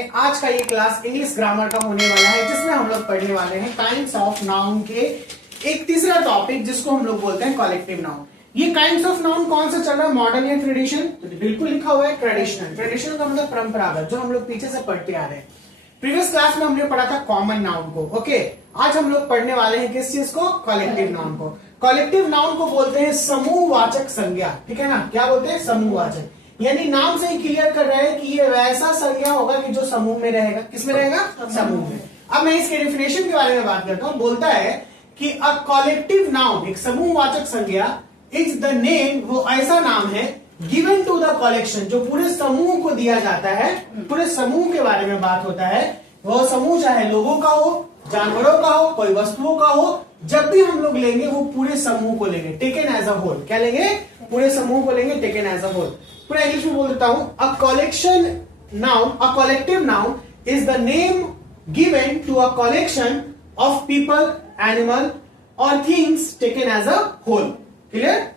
हैं। आज का ये क्लास इंग्लिश ग्रामर का होने वाला है, जिसमें हम लोग पढ़ने वाले हैं काइंड्स ऑफ नाउन के एक तीसरा टॉपिक, जिसको हम लोग बोलते हैं कलेक्टिव नाउन। ये काइंड्स ऑफ नाउन कौन सा चल रहा है, मॉडर्न या ट्रेडिशन? तो बिल्कुल लिखा हुआ है ट्रेडिशनल। ट्रेडिशनल का मतलब परंपरागत, जो हम लोग पीछे से पढ़ते आ रहे हैं। प्रीवियस क्लास में हमने पढ़ा था कॉमन नाउन को। ओके, आज हम लोग पढ़ने वाले हैं किस चीज को, कलेक्टिव नाउन को। कलेक्टिव नाउन को बोलते हैं समूहवाचक संज्ञा, ठीक है ना। क्या बोलते हैं, समूहवाचक। यानी नाम से ही क्लियर कर रहे हैं कि ये वैसा संज्ञा होगा कि जो समूह में रहेगा। किसमें रहेगा, समूह में। अब मैं इसके डेफिनेशन के बारे में बात करता हूं। बोलता है कि अ कलेक्टिव नाउन, एक समूहवाचक संज्ञा, इज द नेम, वो ऐसा नाम है गिवन टू द कलेक्शन, जो पूरे समूह को दिया जाता है। पूरे समूह के बारे में बात होता है। वो समूह चाहे लोगों का हो, जानवरों का हो, कोई वस्तुओं का हो, जब भी हम लोग लेंगे वो पूरे समूह को लेंगे, टेकन एज अ होल। क्या लेंगे, पूरे समूह को लेंगे, टेकन एज अ होल। पूरा इंग्लिश में बोल देता हूं, a collection noun, a collective noun is the name given to a collection of people, animal और things taken as a whole. Clear.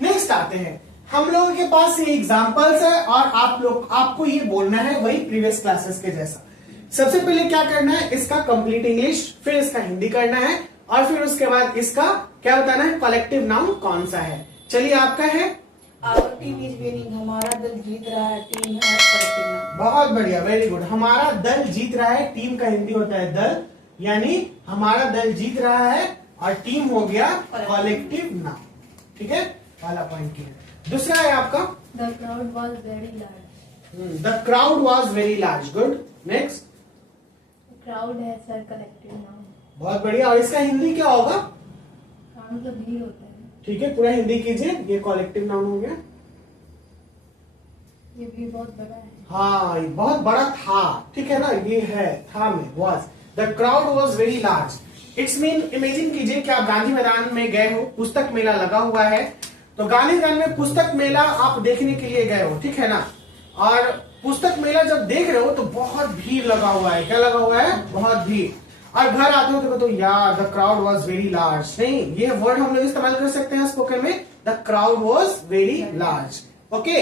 Next आते हैं, हम लोगों के पास ये एग्जांपल्स है और आपको ये बोलना है वही प्रीवियस क्लासेस के जैसा। सबसे पहले क्या करना है, इसका कंप्लीट इंग्लिश, फिर इसका हिंदी करना है और फिर उसके बाद इसका क्या बताना है, कलेक्टिव नाउन कौन सा है। चलिए, आपका है Our team is winning, हमारा दल जीत रहा है, टीम है कलेक्टिव नाउन। बहुत बढ़िया, वेरी गुड। हमारा दल जीत रहा है, टीम का हिंदी होता है दल, यानी हमारा दल जीत रहा है और टीम हो गया कलेक्टिव नाउन। ठीक है, पहला पॉइंट किया। दूसरा है आपका The crowd was very large. The crowd was very large. Good. Next, crowd है सर कलेक्टिव नाउन। बहुत बढ़िया। और इसका हिंदी क्या होगा? क्राउड मतलब भीड़ होता है। ठीक है, पूरा हिंदी कीजिए। ये कलेक्टिव नाउन हो गया। ये भी बहुत बड़ा है। हाँ, ये बहुत बड़ा था, ठीक है ना। ये है था में was, the crowd was very large. It's mean, imagine कीजिए कि आप गांधी मैदान में गए हो, पुस्तक मेला लगा हुआ है, तो गांधी मैदान में पुस्तक मेला आप देखने के लिए गए हो, ठीक है ना। और पुस्तक मेला जब देख रहे हो तो बहुत भीड़ लगा हुआ है। क्या लगा हुआ है, बहुत भीड़। और घर आते हो तो कहते हो यार the crowd was very large. नहीं, ये वर्ड हम लोग इस्तेमाल कर सकते हैं स्पोकन में, the crowd was very large. Okay,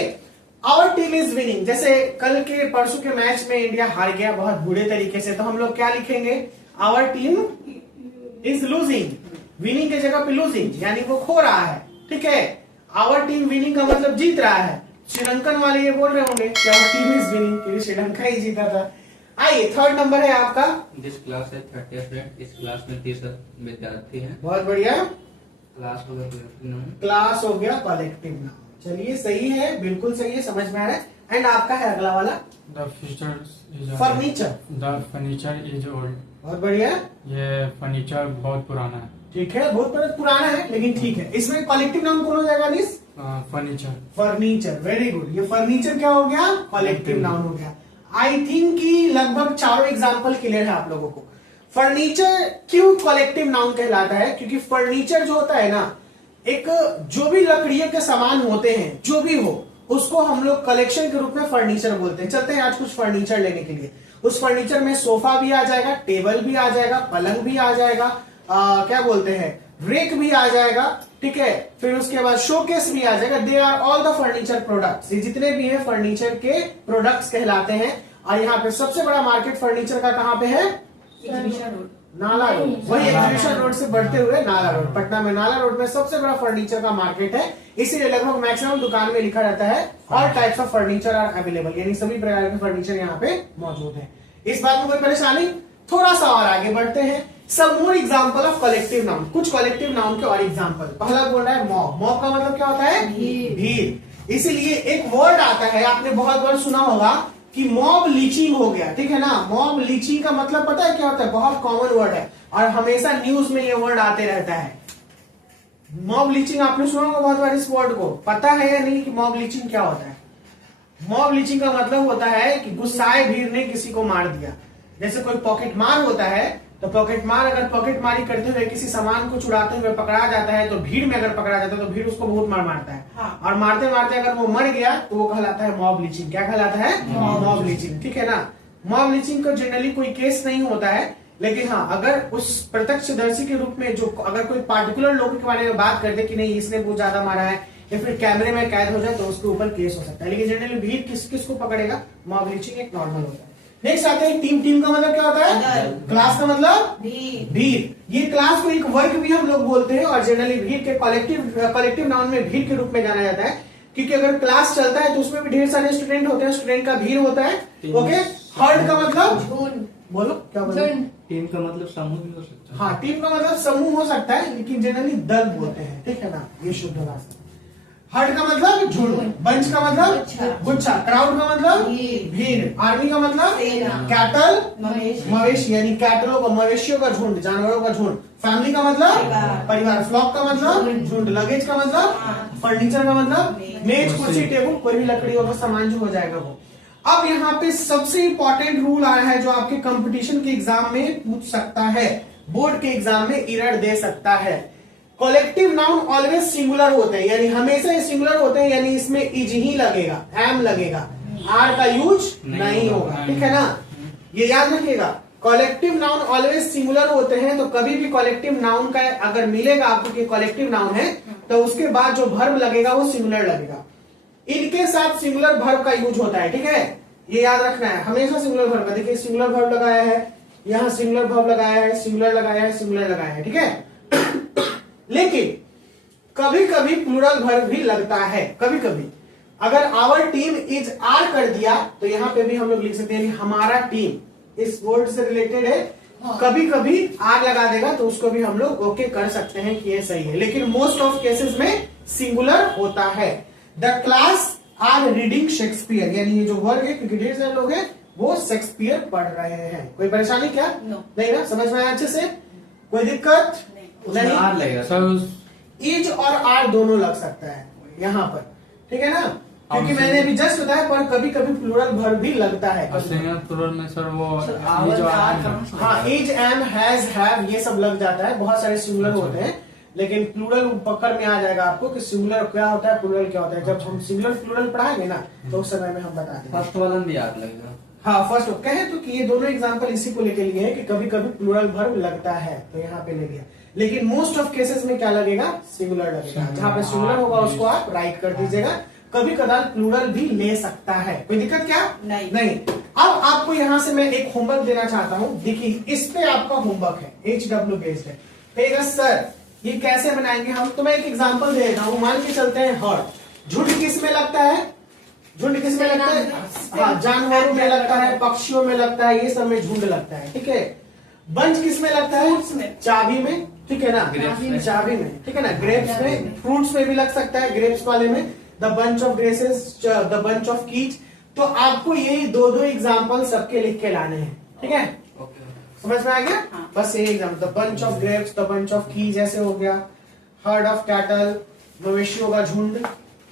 our team is winning. जैसे कल के परसों के मैच में इंडिया हार गया बहुत बुरे तरीके से, तो हम लोग क्या लिखेंगे, our team is losing. Winning की जगह पे लूजिंग, यानी वो खो रहा है। ठीक है, आवर टीम विनिंग का मतलब जीत रहा है। श्रीलंकन वाले ये बोल रहे होंगे कि आवर टीम इज विनिंग, क्योंकि श्रीलंका ही जीता था। आइए, थर्ड नंबर है आपका। दिस क्लास है 30 स्टूडेंट। इस क्लास में 30 विद्यार्थी हैं। बहुत बढ़िया। क्लास हो गया, क्लास हो गया कलेक्टिव नाउन। चलिए, सही है, बिल्कुल सही है, समझ में आ रहा है। एंड आपका है अगला वाला, The furniture is furniture. The furniture is old. बहुत बढ़िया। ये फर्नीचर बहुत पुराना है। ठीक है, बहुत पुराना है, लेकिन ठीक है। इसमें कलेक्टिव नाउन कौन हो जाएगा निस? फर्नीचर। Furniture, very good. ये फर्नीचर क्या हो गया, कलेक्टिव नाउन हो गया। आई थिंक कि लगभग चारों एग्जाम्पल क्लियर है आप लोगों को। फर्नीचर क्यों कलेक्टिव नाउन कहलाता है, क्योंकि फर्नीचर जो होता है ना, एक जो भी लकड़ियों के सामान होते हैं, जो भी हो, उसको हम लोग कलेक्शन के रूप में फर्नीचर बोलते हैं। चलते हैं आज कुछ फर्नीचर लेने के लिए। उस फर्नीचर में सोफा भी आ जाएगा, टेबल भी आ जाएगा, पलंग भी आ जाएगा, क्या बोलते हैं, रेक भी आ जाएगा। ठीक है, फिर उसके बाद शोकेस भी आ जाएगा। They are all the furniture products. ये जितने भी है फर्नीचर के प्रोडक्ट्स कहलाते हैं। और यहाँ पे सबसे बड़ा मार्केट फर्नीचर का कहाँ पे है, एग्जीबिशन रोड, नाला रोड। वही एग्जीबिशन रोड से बढ़ते हुए नाला रोड, पटना में नाला रोड में सबसे बड़ा फर्नीचर का मार्केट है। इसीलिए लगभग मैक्सिमम दुकान में लिखा रहता है all types of furniture are available, यानी सभी प्रकार के फर्नीचर यहाँ पे मौजूद है। इस बात में कोई परेशानी? थोड़ा सा और आगे बढ़ते हैं। सब more example of collective noun, कुछ कलेक्टिव नाउन के और एग्जाम्पल। पहला बोल रहा है मॉब। मॉब का मतलब क्या होता है, भीड़। इसीलिए एक वर्ड आता है, आपने बहुत बार सुना होगा कि मॉब लीचिंग हो गया। ठीक है ना, मॉब लीचिंग का मतलब पता है क्या होता है, बहुत कॉमन वर्ड है और हमेशा न्यूज में ये वर्ड आते रहता है। मॉब लीचिंग आपने सुना होगा बहुत बार। इस वर्ड को पता है या नहीं कि मॉब लीचिंग क्या होता है? मॉब लीचिंग का मतलब होता है कि गुस्साए भीड़ ने किसी को मार दिया। जैसे कोई पॉकेट मार होता है, तो पॉकेट मार अगर पॉकेट मारी करते हुए किसी सामान को चुराते हुए पकड़ा जाता है, तो भीड़ में अगर पकड़ा जाता है तो भीड़ उसको बहुत मार मारता है। हाँ। और मारते मारते अगर वो मर गया तो वो कहलाता है मॉब लीचिंग। क्या कहलाता है, मॉब लीचिंग। ठीक है ना। मॉब लीचिंग का जनरली कोई केस नहीं होता है, लेकिन हाँ, अगर उस प्रत्यक्षदर्शी के रूप में जो अगर कोई पार्टिकुलर लोगों के बारे में बात करते कि नहीं इसने बहुत ज्यादा मारा है, या फिर कैमरे में कैद हो जाए, तो उसके ऊपर केस हो सकता है। लेकिन जनरली भीड़ किस किस को पकड़ेगा, मॉब लीचिंग एक नॉर्मल होता है। नेक्स्ट आते हैं टीम। टीम का मतलब क्या होता है? दल। क्लास का मतलब भीड़। भीड़। ये क्लास को एक वर्ग भी हम लोग बोलते हैं और जनरली भीड़ के कलेक्टिव नाउन में भीड़ के रूप में जाना जाता है, क्योंकि अगर क्लास चलता है तो उसमें भी ढेर सारे स्टूडेंट होते हैं, स्टूडेंट का भीड़ होता है। ओके। हर्ड का मतलब झुंड। बोलो क्या बोलो? झुंड। टीम का मतलब समूह भी हो सकता है। हाँ, टीम का मतलब समूह हो सकता है, लेकिन जनरली दल बोलते हैं, ठीक है ना, ये शुद्ध भाषा। हर्ड का मतलब झुंड, बंच का मतलब गुच्छा। गुच्छा, क्राउड का मतलब भीड़। भीड़, आर्मी का मतलब सेना। कैटल मवेशी। मवेशी यानी कैटलों का, मवेशियों का झुंड, जानवरों का झुंड। फैमिली का मतलब परिवार। परिवार। फ्लॉक का मतलब झुंड। झुंड। लगेज का मतलब सामान। फर्नीचर का मतलब मेज। मेज, कुर्सी, टेबल, कोई भी लकड़ियों का सामान जो हो जाएगा वो। अब यहाँ पे सबसे इंपॉर्टेंट रूल आया है जो आपके कंपटीशन के एग्जाम में पूछ सकता है, बोर्ड के एग्जाम में एरर दे सकता है। कलेक्टिव नाउन ऑलवेज सिंगुलर होते हैं, यानी हमेशा ये सिंगुलर होते हैं, यानी इसमें इज ही लगेगा, एम लगेगा, आर का यूज नहीं होगा, ठीक है ना, ये याद रखिएगा। कलेक्टिव नाउन ऑलवेज सिंगुलर होते हैं, तो कभी भी कलेक्टिव नाउन का अगर मिलेगा आपको कि कलेक्टिव नाउन है, तो उसके बाद जो वर्ब लगेगा वो सिंगुलर लगेगा। इनके साथ सिंगुलर वर्ब का यूज होता है, ठीक है, ये याद रखना है, हमेशा सिंगुलर वर्ब का। देखिए सिंगुलर वर्ब लगाया है, यहाँ सिंगुलर वर्ब लगाया है, सिंगुलर लगाया है, सिंगुलर लगाया है, ठीक है। लेकिन कभी कभी प्लूरल वर्ब भी लगता है, कभी कभी। अगर आवर टीम इज आर कर दिया तो यहाँ पे भी हम लोग लिख सकते हैं हमारा टीम इस वर्ड से रिलेटेड है, कभी कभी आर लगा देगा तो उसको भी हम लोग ओके कर सकते हैं कि ये सही है, लेकिन मोस्ट ऑफ केसेस में सिंगुलर होता है। The class are reading Shakespeare, यानी ये जो वर्ग है, क्योंकि ढेर सारे लोग हैं वो शेक्सपियर पढ़ रहे हैं। कोई परेशानी क्या? No. नहीं ना, समझ में आया अच्छे से? कोई दिक्कत उसमें आर लगेगा सर इज और आर दोनों लग सकता है यहाँ पर, ठीक है ना, क्योंकि मैंने अभी जस्ट बताया, पर कभी कभी प्लूरल वर्ब भी लगता है। सिंगल प्लूरल में सर वो आवर, ये जो आर आर कहाँ से? हाँ, इज, एम, हैज, हैव ये सब लग जाता है, बहुत सारे सिंगुलर होते हैं, लेकिन प्लूरल पकड़ में आ जाएगा आपको कि सिंगुलर क्या होता है, प्लूरल क्या होता है। जब हम सिंगुलर प्लूरल पढ़ाएंगे ना तो उस समय में हम बता देंगे। फर्स्ट वाला में भी आर लगेगा। हाँ, फर्स्ट कहे तो कि ये दोनों एग्जांपल इसी को लेके लिए है कि कभी कभी प्लूरल वर्ब लगता है, तो यहाँ पे ले लिया, लेकिन मोस्ट ऑफ केसेस में क्या लगेगा? सिंगुलर लगेगा। जहाँ पे सिंगुलर होगा उसको आप राइट कर दीजिएगा। कभी कदार प्लूरल भी ले सकता है, कोई दिक्कत क्या? नहीं। अब आपको यहाँ से मैं एक होमवर्क देना चाहता हूँ, देखिए इस पे आपका होमवर्क है, HW बेस्ड है। कहेगा सर ये कैसे बनाएंगे हम, तो मैं एक एग्जांपल दे देता हूँ। मान के चलते हैं हर्ड, झुंड किस में लगता है? झुंड किस में लगता है? हाँ, जानवरों में लगता है, पक्षियों में लगता है, ये सब में झुंड लगता है, ठीक है। बंच किस में लगता है? Fruits में। चाबी में, ठीक है ना, Grapes में। चाबी में, ठीक है ना, ग्रेप्स में, फ्रूट्स में भी लग सकता है, ग्रेप्स वाले में the bunch of graces, the bunch of keys. तो आपको यही दो एग्जाम्पल सबके लिख के लाने हैं, ठीक है, ओके। समझ में आ गया? हाँ। बस ये example, the bunch of grapes, the bunch of keys ऐसे हो गया, हर्ड ऑफ कैटल, मवेशियों का झुंड,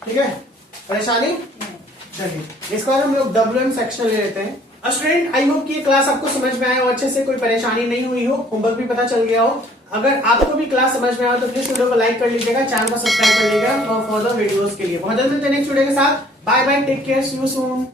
ठीक है। परेशानी? चलिए इसके बाद हम लोग WM सेक्शन ले लेते हैं। स्टूडेंट आई होप कि ये क्लास आपको समझ में आया हो अच्छे से, कोई परेशानी नहीं हुई हो, होमवर्क भी पता चल गया हो। अगर आपको भी क्लास समझ में आया तो प्लीज वीडियो को लाइक कर लीजिएगा, चैनल को सब्सक्राइब कर लीजिएगा फॉर फर्दर वीडियोस के लिए। बहुत जल्द मिलते हैं नेक्स्ट वीडियो के साथ। Bye bye, take care, see you soon.